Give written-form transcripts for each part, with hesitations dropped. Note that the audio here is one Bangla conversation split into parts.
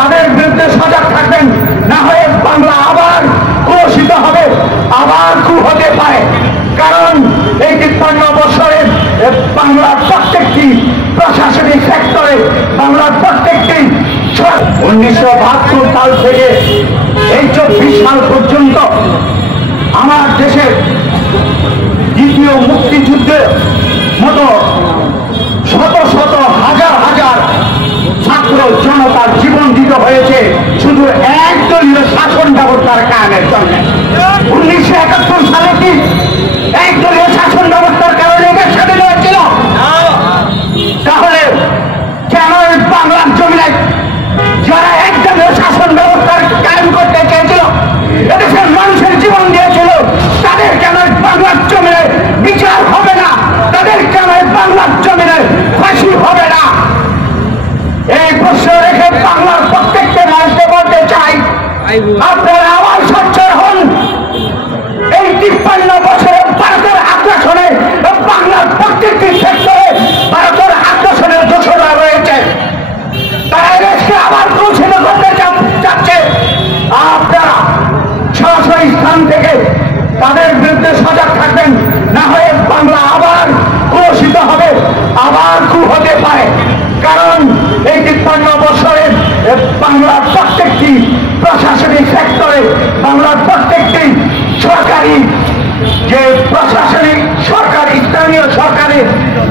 তাদের বিরুদ্ধে সজাগ থাকবেন, না হয়ে বাংলা আবার কুলসিত হবে, আবার কু হতে পারে। কারণ এই ৫৩ বছরের বাংলার প্রত্যেকটি প্রশাসনিক সেক্টরে, বাংলার প্রত্যেকটি ১৯৭২ সাল থেকে এই ২৪ সাল পর্যন্ত আমার দেশের দ্বিতীয় মুক্তিযুদ্ধের মতো শত শত হাজার হাজার ছাত্র জনতার জীবন দিতে হয়েছে শুধু একদলীয় শাসন ব্যবস্থার কারণের জন্য। ১৯৭১ সালে কি একদলীয় শাসন ব্যবস্থার কারণে এটা স্বাধীন হয়েছিল? তাহলে কেন বাংলার জমিনে যারা একদলীয় শাসন ব্যবস্থার কায়েম করতে চেয়েছিল, এদেশের মানুষের জীবন দিয়েছিল, তাদের কেন বাংলার জমিনে বিচার হবে না? তাদের কেন বাংলার জমিনে ফাঁসি হবে না? এই প্রশ্ন রেখে বাংলার প্রত্যেকটা মানুষকে বলতে চাই, আপনারা আবার সচ্ছল হন। এই ৫৩ বছরের ভারতের আগ্রাসনে বাংলার প্রত্যেকটি সেক্টরে ভারতের আগ্রাসনের দোষরা রয়েছে। তারা দেশকে আবার কলুষিত করতে চাচ্ছে। আপনারা সরাসরি স্থান থেকে তাদের বিরুদ্ধে সজাগ থাকবেন, না হয়ে বাংলা আবার কলুষিত হবে, আবার কু হতে পারে। কারণ এই ৫৩ বছরের বাংলার প্রত্যেকটি প্রশাসনিক সেক্টরে, বাংলার প্রত্যেকটি সরকারি যে প্রশাসনিক সরকারি স্থানীয় সরকারের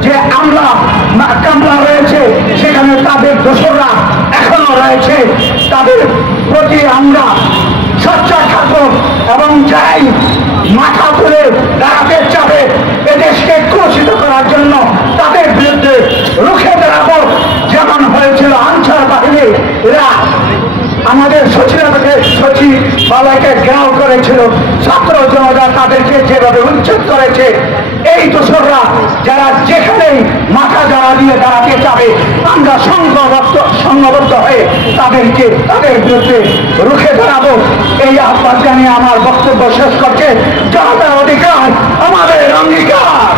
যে কামলা রয়েছে, সেখানে তাদের দোসররা এখনো রয়েছে। তাদের প্রতি আমরা সচ্চর থাকবো এবং যাই মাথা তুলে দাঁড়াতে চাবে এদেশকে কুলসিত করার জন্য, তাদের বিরুদ্ধে রুখে দাঁড়াবো। যেমন হয়েছিল আনসার বাহিনী, এরা আমাদের সচিবালয়কে ঘেরাও করেছিল, ছাত্র জনতা তাদেরকে যেভাবে উচ্ছেদ করেছে, এই দোসররা যারা যেখানেই মাথা জড়া দিয়ে দাঁড়াতে চাবে, আমরা সংঘবদ্ধ হয়ে তাদের বিরুদ্ধে রুখে দাঁড়াবো। এই আহ্বান জানিয়ে আমার বক্তব্য শেষ করছে। জনতার অধিকার আমাদের অঙ্গীকার।